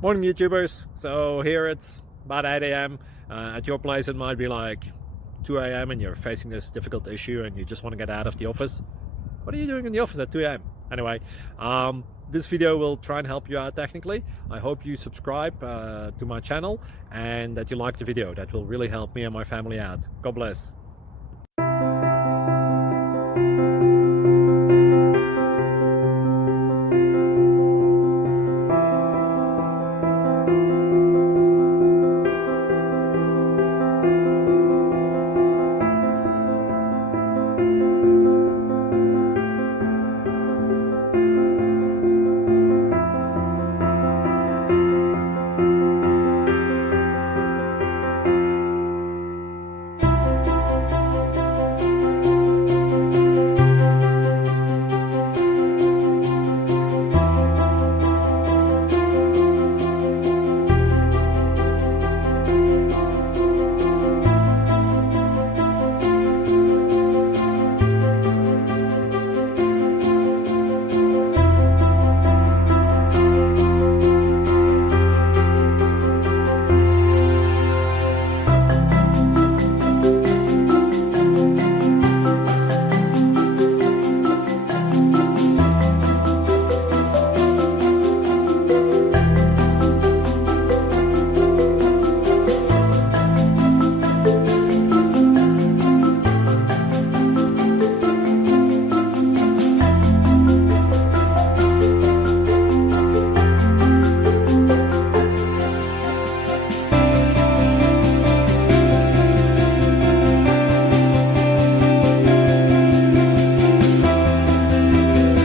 Morning, YouTubers. So here it's about 8 a.m. At your place, it might be like 2 a.m. and you're facing this difficult issue and you just want to get out of the office. What are you doing in the office at 2 a.m.? Anyway, this video will try and help you out technically. I hope you subscribe to my channel and that you like the video. That will really help me and my family out. God bless.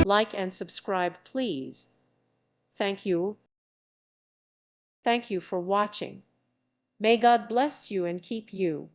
Like and subscribe, please. Thank you. Thank you for watching. May God bless you and keep you.